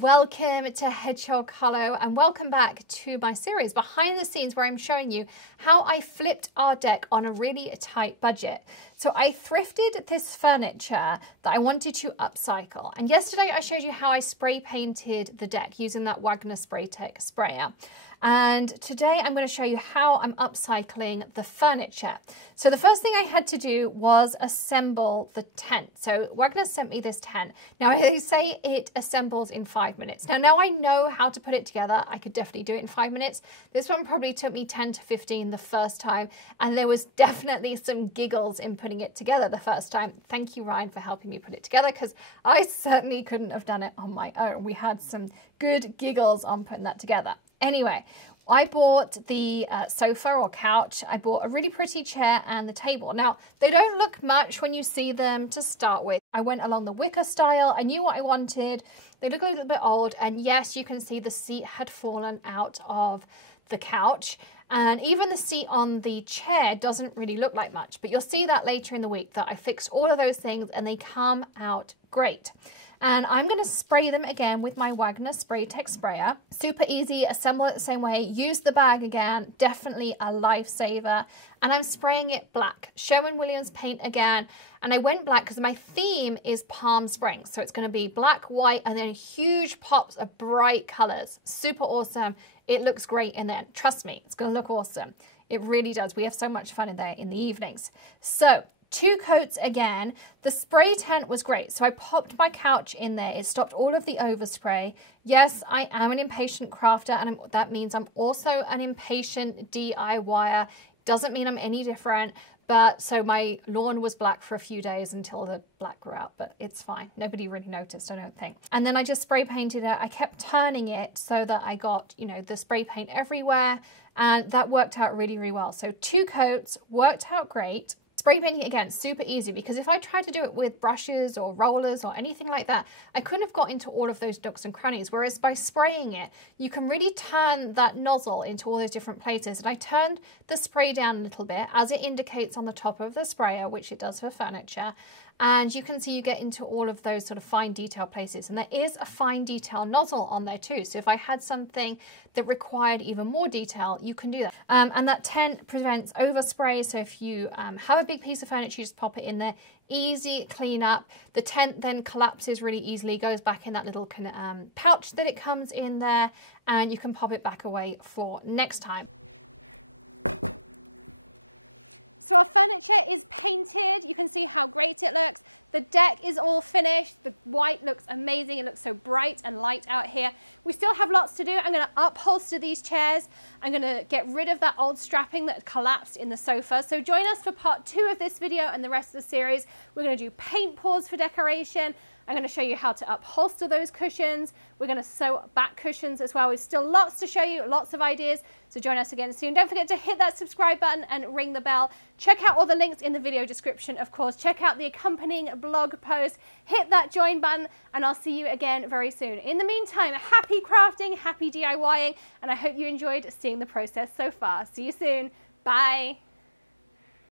welcome to Hedgehog Hollow and welcome back to my series behind the scenes where I'm showing you how I flipped our deck on a really tight budget. So I thrifted this furniture that I wanted to upcycle, and yesterday I showed you how I spray painted the deck using that Wagner Spray Tech sprayer. And today I'm going to show you how I'm upcycling the furniture. So the first thing I had to do was assemble the tent. So Wagner sent me this tent. Now they say it assembles in 5 minutes. Now I know how to put it together. I could definitely do it in 5 minutes. This one probably took me 10 to 15 the first time. And there was definitely some giggles in putting it together the first time. Thank you, Ryan, for helping me put it together, because I certainly couldn't have done it on my own. We had some good giggles on putting that together. Anyway, I bought the sofa or couch. I bought a really pretty chair and the table. Now, they don't look much when you see them to start with. I went along the wicker style. I knew what I wanted. They look a little bit old. And yes, you can see the seat had fallen out of the couch. And even the seat on the chair doesn't really look like much. But you'll see that later in the week that I fixed all of those things and they come out great. And I'm going to spray them again with my Wagner Spray Tech sprayer. Super easy, assemble it the same way, use the bag again, definitely a lifesaver. And I'm spraying it black, Sherwin paint again. And I went black because my theme is Palm Springs. So it's going to be black, white, and then huge pops of bright colors. Super awesome. It looks great in there. Trust me, it's going to look awesome. It really does. We have so much fun in there in the evenings. So 2 coats again. The spray tent was great. So I popped my couch in there. It stopped all of the overspray. Yes, I am an impatient crafter, and that means I'm also an impatient DIYer. Doesn't mean I'm any different. But so my lawn was black for a few days until the black grew out, but it's fine. Nobody really noticed, I don't think. And then I just spray painted it. I kept turning it so that I got, you know, the spray paint everywhere, and that worked out really, really well. So 2 coats worked out great. Spray painting, again, super easy, because if I tried to do it with brushes or rollers or anything like that, I couldn't have got into all of those nooks and crannies. Whereas by spraying it, you can really turn that nozzle into all those different places. And I turned the spray down a little bit, as it indicates on the top of the sprayer, which it does for furniture. And you can see you get into all of those sort of fine detail places. And there is a fine detail nozzle on there too. So if I had something that required even more detail, you can do that. And that tent prevents overspray. So if you have a big piece of furniture, you just pop it in there. Easy clean up. The tent then collapses really easily, goes back in that little pouch that it comes in there, and you can pop it back away for next time. So our furniture is painted. You can see how great it looks. The deck is all finished. The white looks amazing. It looks so bright and light out here. We still have lots to do. I'm going to upholster these chairs. I'm going to get rid of that old strapping that collapsed in the sofa. So join us for part 2 of this video and the rest of the series. We're going to do paint pours for decoration. I'm going to show you how to upholster those cushions. We're going to sew back cushions as well. We've still lots to show you, lots of ideas. So join us again soon. Don't forget to hit that subscribe button and ring the bell. Check out all the links in the video description, of course. Check out the accompanying blog post. Hit that join button, and I'll see you again very soon. In the meantime, happy crafting, happy DIYing, and I hope you enjoyed seeing the process so far. See you soon. Bye.